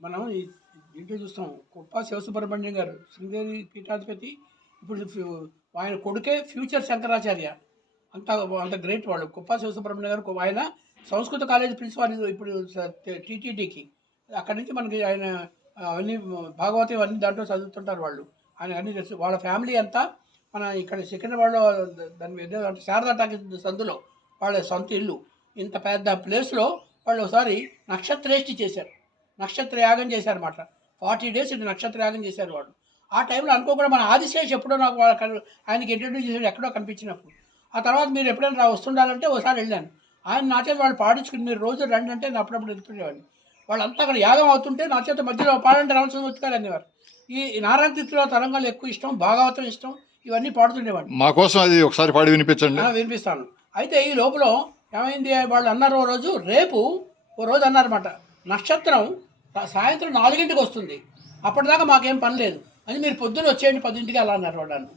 మనం దీంట్లో చూస్తాం. కుప్ప శివసుబ్రహ్మణ్యం గారు శృంగేరి పీఠాధిపతి. ఇప్పుడు ఆయన కొడుకే ఫ్యూచర్ శంకరాచార్య. అంత అంత గ్రేట్ వాళ్ళు. కుప్ప శివసుబ్రహ్మణ్యం గారు ఆయన సంస్కృత కాలేజ్ ప్రిన్సిపాల్ ఇప్పుడు టీటీడీకి. అక్కడి నుంచి మనకి ఆయన అన్ని భాగవతం అన్ని దాంట్లో చదువుతుంటారు వాళ్ళు. ఆయన అన్ని తెలుసు. వాళ్ళ ఫ్యామిలీ అంతా మన ఇక్కడ సికింద్రాబాద్లో దాని మీద అంటే శారదా టాకీస్ సందులో వాళ్ళ సొంత ఇల్లు. ఇంత పెద్ద ప్లేస్లో వాళ్ళు ఒకసారి నక్షత్రేష్టి చేశారు. నక్షత్ర యాగం చేశారన్నమాట. 40 days ఇది నక్షత్ర యాగం చేశారు వాళ్ళు. ఆ టైంలో అనుకోకుండా మన ఆదిశేష్ ఎప్పుడో నాకు ఆయనకి ఇంట్రడ్యూస్ చేశాడు ఎక్కడో కనిపించినప్పుడు. ఆ తర్వాత మీరు ఎప్పుడైనా వస్తుండాలంటే ఒకసారి వెళ్ళాను. ఆయన నా చేత వాళ్ళు పాడించుకుని మీరు రోజు రండి అంటే నేను అప్పుడప్పుడు ఎదుర్కొనేవాడిని. వాళ్ళంతా అక్కడ యాగం అవుతుంటే నా చేత మధ్యలో పాడంటే రామచంద్ర గారు అనేవారు. ఈ నారాయణ తిథిలో తరంగాలు ఎక్కువ ఇష్టం, భాగవతం ఇష్టం, ఇవన్నీ పాడుతుండేవాడిని. మా కోసం అది ఒకసారి పాడి వినిపించండి. వినిపిస్తాను. అయితే ఈ లోపల ఏమైంది, వాళ్ళు అన్నారు ఓ రోజు, రేపు ఓ రోజు అన్నారన్నమాట, నక్షత్రం సాయంత్రం 4 వస్తుంది, అప్పటిదాకా మాకేం పని లేదు అని మీరు పొద్దున్న వచ్చేయండి 10 అలా అన్నారు వాళ్ళు.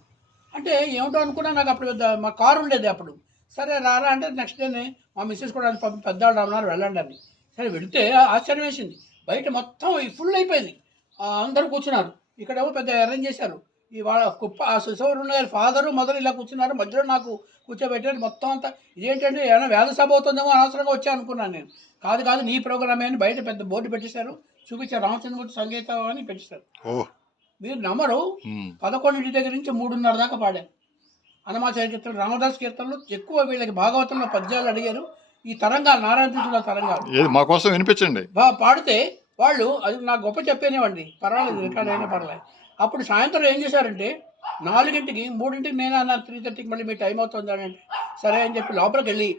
అంటే ఏమిటో అనుకున్నా. నాకు అప్పుడు మా కారు ఉండేది అప్పుడు. సరే రారా అంటే నెక్స్ట్ డేనే మా మిస్సెస్ కూడా పెద్దవాళ్ళు రమ్మన్నారు వెళ్ళండి అని. సరే వెళితే ఆశ్చర్యం వేసింది. బయట మొత్తం ఫుల్ అయిపోయింది. అందరూ కూర్చున్నారు. ఇక్కడేమో పెద్ద అరేంజ్ చేశారు. ఈ వాళ్ళ కుప్ప శిశువరుణ గారి ఫాదరు మదర్ ఇలా కూర్చున్నారు. మధ్యలో నాకు కూర్చోబెట్టారు. మొత్తం అంతా ఇదేంటంటే ఏమైనా వేద సభ అవుతుందేమో అనవసరంగా వచ్చా అనుకున్నాను నేను. కాదు నీ ప్రోగ్రామే అని బయట పెద్ద బోర్డు పెట్టేశారు. చూపించారు రామచంద్రమూర్తి సంగీతం అని పెట్టేశారు. మీరు నమ్మరు, 11 దగ్గర నుంచి 3:30 దాకా పాడారు. హనుమాచార్య కీర్తనలు, రామదాస్ కీర్తనలు ఎక్కువ. వీళ్ళకి భాగవతంలో పద్యాలు అడిగారు. ఈ తరంగాలు నారాయణ తిథిలో తరంగాలు మా కోసం వినిపించండి. పాడితే వాళ్ళు అది నాకు గొప్ప చెప్పేనేవండి. పర్వాలేదు, రికార్డ్ అయినా పర్వాలేదు. అప్పుడు సాయంత్రం ఏం చేశారంటే 4కి 3కి నేను అన్నారు 3:30 మళ్ళీ మీ టైం అవుతుంది అని అంటే సరే అని చెప్పి లోపలికి వెళ్ళి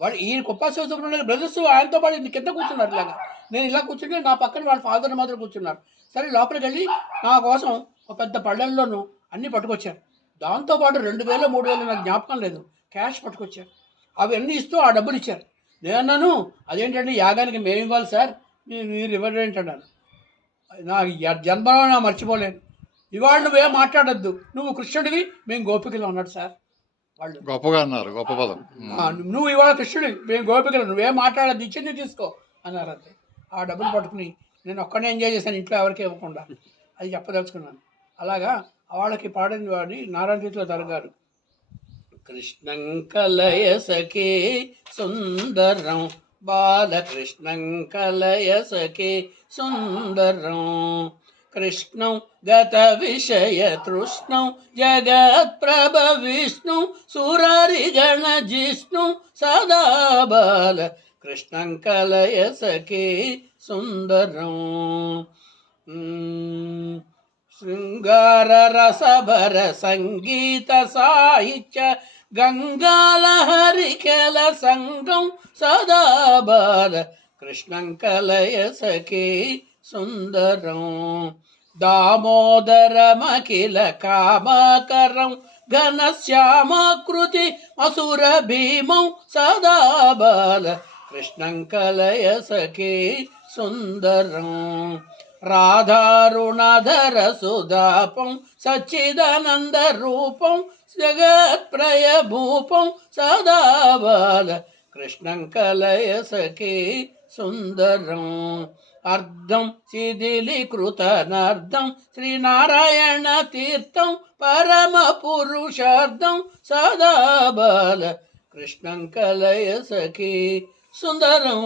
వాళ్ళు ఈ కుప్ప శివసుబ్రహ్మణ్యం బ్రదర్స్ ఆయనతో పాటు కింద కూర్చున్నారు. ఇలాగా నేను ఇలా కూర్చుంటే నా పక్కన వాళ్ళ ఫాదర్ మదర్ కూర్చున్నారు. సరే లోపలికి వెళ్ళి నా కోసం ఒక పెద్ద పళ్ళెల్లోనూ అన్నీ పట్టుకొచ్చారు. దాంతోపాటు 2000 3000 నాకు జ్ఞాపకం లేదు క్యాష్ పట్టుకొచ్చారు. అవన్నీ ఇస్తూ ఆ డబ్బులు ఇచ్చారు. నేను అన్నాను అదేంటంటే యాగానికి మేము ఇవ్వాలి సార్, మీరు ఇవ్వడం ఏంటన్నాను. నాకు జన్మలో నా మర్చిపోలేను. ఇవాళ నువ్వేం మాట్లాడద్దు, నువ్వు కృష్ణుడివి, మేము గోపికలు అన్నాడు సార్. వాళ్ళు గొప్పగా అన్నారు. గొప్ప పదం. నువ్వు ఇవాళ కృష్ణుడివి, మేము గోపికలు, నువ్వేం మాట్లాడద్దు, ఇచ్చింది తీసుకో అన్నారు. అంతే. ఆ డబ్బులు పట్టుకుని నేను ఒక్కడే ఎంజాయ్ చేశాను, ఇంట్లో ఎవరికి ఇవ్వకుండా. అది చెప్పదలుచుకున్నాను. అలాగా వాళ్ళకి పాడిన వాడి నారాయణ తిథిలో తరగారు. కృష్ణం కలయ సఖే సుందరం బాలకృష్ణం కలయ సఖే సుందరం కృష్ణం గత విషయ తృష్ణం జగత్ప్రభ విష్ణు సురరిగణ జిష్ణు సదా బాల కృష్ణం కలయ సఖే సుందరం శృంగార రసభర సంగీత సాహిత్య గంగాలహరి ఖేల సంగం సదా బాల కృష్ణం కలయ సఖే సుందరం దామోదరమఖిల కామకరం ఘనశ్యామకృతి అసుర భీమం సదా బాల కృష్ణం కలయ సఖే సుందరం రాధారుణధర సుధాపం సచ్చిదానంద రూపం జగత్ప్రయ భూపం సదా బాల కృష్ణం కలయ సఖే సుందరం అర్ధం శిథిలీకృతనర్ధం శ్రీనారాయణ తీర్థం పరమ పురుషార్థం సదా బాల కృష్ణం కలయ సఖే సుందరం.